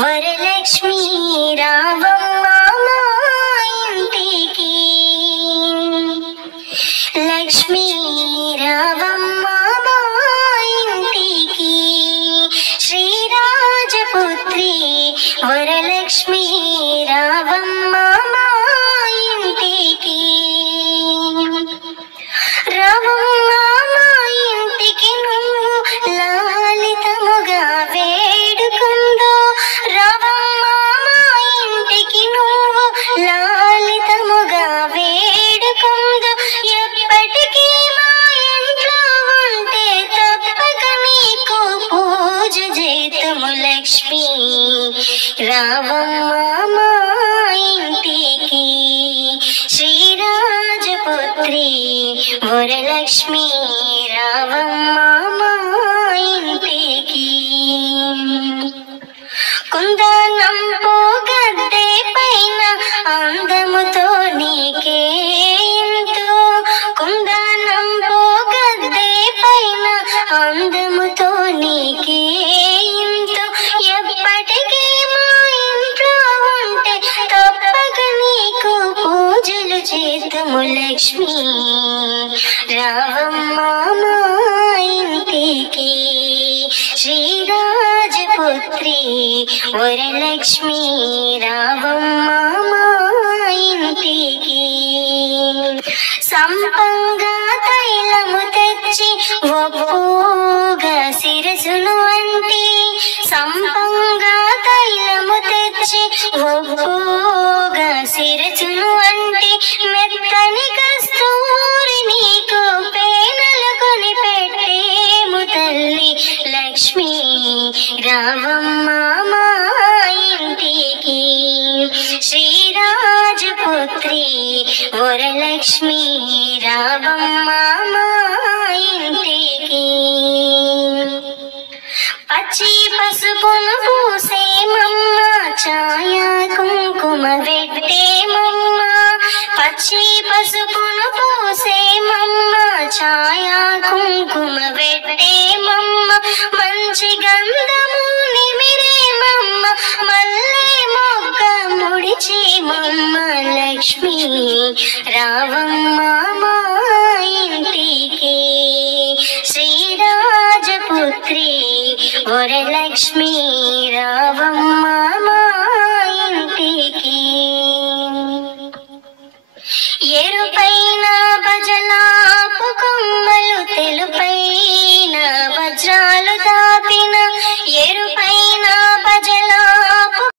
వరలక్ష్మి రావమ్మ మా ఇంటికి. లక్ష్మీ రావమ్మ మా ఇంటికి, శ్రీరాజపుత్రి వరలక్ష్మి రావమ్మ మా ఇంటికి. రావమ్మ మా ఇంటికి నువ్వు లాలితముగా వేడుకుందో. రావమ్మ మా ఇంటికి నువ్వు లాలితముగా వేడుకుందో. ఎప్పటికీ మా ఇంట్లో ఉంటే తప్పక నీకు పూజ చేతుము. లక్ష్మీ రావమ్మ మా ఇంటికి, శ్రీరాజపుత్రి వరలక్ష్మి రావమ్మ మా ఇంటికి. కుందనం పోగద్దే పైన అందముతో నీకే ఎంతో. కుందనం పోగద్దే పైన అందముతో నీకే ఎంతో. ఎప్పటికీ మా ఇంట్లో ఉంటే తప్పక నీకు పూజలు చేతుము. లక్ష్మీ రావమ్మ మా ఇంటికి, శ్రీరాజపుత్రి వరలక్ష్మి రావమ్మ మా ఇంటికి. సంపంగా తైలము తెచ్చి ఒప్పుగా శిరసును అంటి. సంపంగా తైలము తెచ్చి ఒప్పుగా శిరసును అంటి. మెత్తని కస్తూరి నీకు పేనలు కొని పెట్టేము తల్లి. లక్ష్మీ రావమ్మ మా ఇంటికి, శ్రీరాజపుత్రి వరలక్ష్మి రావమ్మ మా ఇంటికి. పచ్చి పసుపును పూసేమమ్మ, ఛాయా కుంకుమ పెట్టేమమ్మ. పచ్చి పసుపును పూసేమమ్మ, ఛాయా కుంకుమ పెట్టేమమ్మ. మంచి గంధము నిమిరేమమ్మ, మల్లె మొగ్గ ముడిచేమమ్మ. లక్ష్మీ రావమ్మ